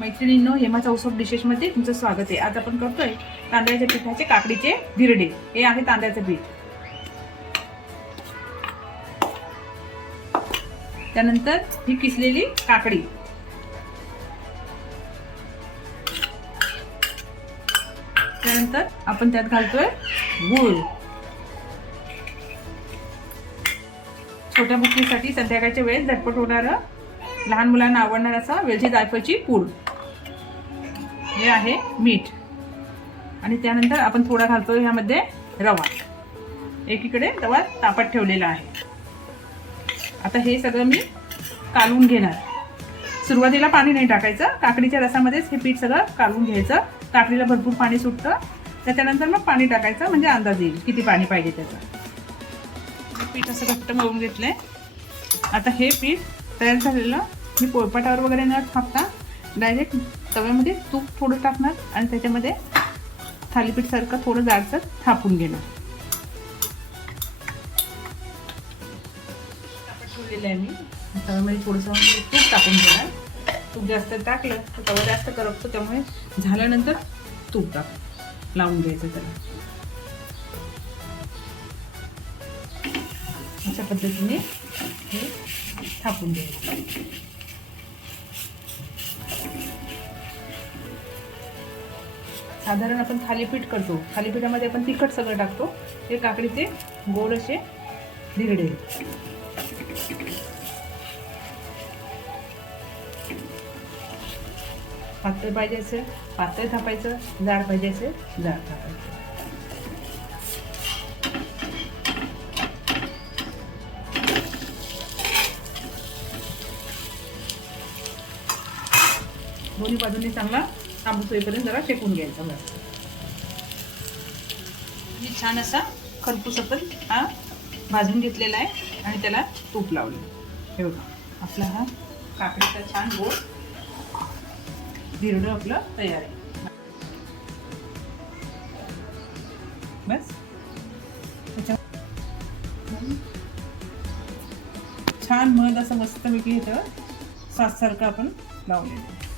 मैत्रिणींनो हेमा चौसप डिशेसमध्ये तुमचं स्वागत आहे. आज आपण करतोय तांदळाच्या पिठाचे काकडीचे धिरडे हे आहे तांदळाचं पीठ. त्यानंतर ही किसलेली काकडी. त्यानंतर आपण त्यात घालतोय गूळ. छोट्या बुकीसाठी संध्याकाळच्या वेळेस झटपट होणारं लहान मुलांना आवडणार असा वेलची जायफळची पूड. हे आहे मीठ. आणि त्यानंतर आपण थोडा घालतो ह्यामध्ये रवा. एकीकडे रवा तापत ठेवलेला आहे. आता हे सगळं मी कालवून घेणार. सुरुवातीला पाणी नाही टाकायचं. काकडीच्या रसामध्येच हे पीठ सगळं कालवून घ्यायचं. काकडीला भरपूर पाणी सुटतं. त्याच्यानंतर मग पाणी टाकायचं म्हणजे अंदाज येईल किती पाणी पाहिजे त्याचं. हे पीठ असं घट्ट मळून आहे आता हे पीठ तयार झालेलं मी पोळपाटावर वगैरे न थापता डायरेक्ट तव्यामध्ये तूप थोडं टाकणार आणि त्याच्यामध्ये थालीपीठसारखं थोडं जाडसर थापून घेणार. ठेवलेलं आहे मी. तव्यामध्ये थोडंसं तूप टाकून घेणार. तूप जास्त टाकलं तर तवा जास्त करपतो त्यामुळे झाल्यानंतर तूप टाक. लावून घ्यायचं त्याला. अशा पद्धतीने हे थापून घ्यायचं. साधारण आपण थालीपीठ करतो. थालीपीठामध्ये आपण तिखट सगळं टाकतो. ते काकडीचे गोड असे धिरडे पातळ पाहिजे असेल पातळ थापायचं जाड पाहिजे असेल जाड थापायचं. दोन्ही बाजूने चांगला काबूस होईपर्यंत जरा शेकून घ्यायचा बरं आणि छान असा खरपूस आपण हा भाजून घेतलेला आहे आणि त्याला तूप लावलं. हे बघा आपला हा काकडीचा छान गोड धिरडं आपलं तयार आहे. बस. त्याच्या छान मध असं मस्तपैकी इथं सासारखं आपण लावलेलं आहे.